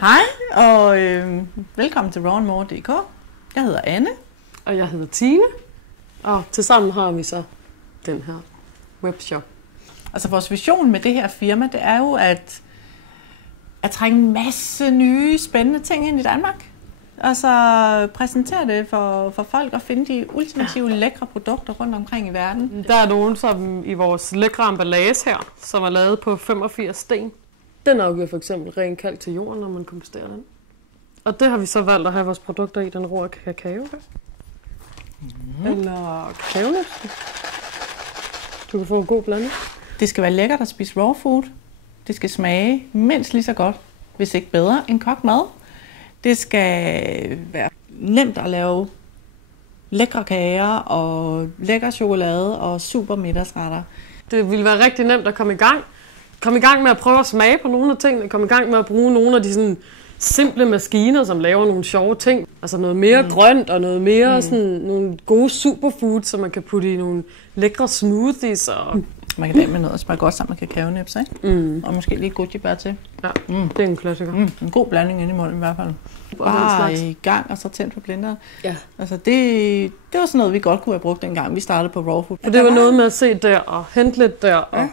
Hej, og velkommen til rawandmore.dk. Jeg hedder Anne. Og jeg hedder Tine. Og tilsammen har vi så den her webshop. Altså vores vision med det her firma, det er jo at trække en masse nye, spændende ting ind i Danmark. Og så præsentere det for folk og finde de ultimative lækre produkter rundt omkring i verden. Der er nogen som i vores lækre emballage her, som er lavet på 85 sten. Den afgiver for eksempel ren kalk til jorden, når man komposterer den. Og det har vi så valgt at have vores produkter i, den rå kakao. Eller kakaonøsten. Du kan få en god blanding. Det skal være lækkert at spise raw food. Det skal smage mindst lige så godt, hvis ikke bedre, end kogt mad. Det skal være nemt at lave lækre kager og lækker chokolade og super middagsretter. Det ville være rigtig nemt at komme i gang. Komme i gang med at prøve at smage på nogle af tingene. Komme i gang med at bruge nogle af de sådan simple maskiner, som laver nogle sjove ting. Altså noget mere grønt og noget mere sådan nogle gode superfoods, som man kan putte i nogle lækre smoothies. Og man kan med noget og smage godt sammen med kakaonips, ikke? Og måske lige gojibær til. Ja, det er en klassiker. En god blanding ind i munden i hvert fald. Bare i gang og så tændt på blenderen. Ja. Altså det var sådan noget, vi godt kunne have brugt dengang vi startede på raw food. For det var noget med at se der og hente lidt der. Og ja.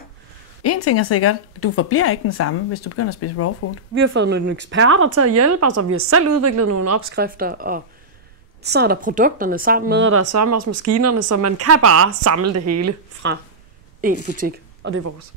En ting er sikkert, du forbliver ikke den samme, hvis du begynder at spise raw food. Vi har fået nogle eksperter til at hjælpe os, og vi har selv udviklet nogle opskrifter, og så er der produkterne sammen med, og der er sammen også maskinerne, så man kan bare samle det hele fra én butik, og det er vores.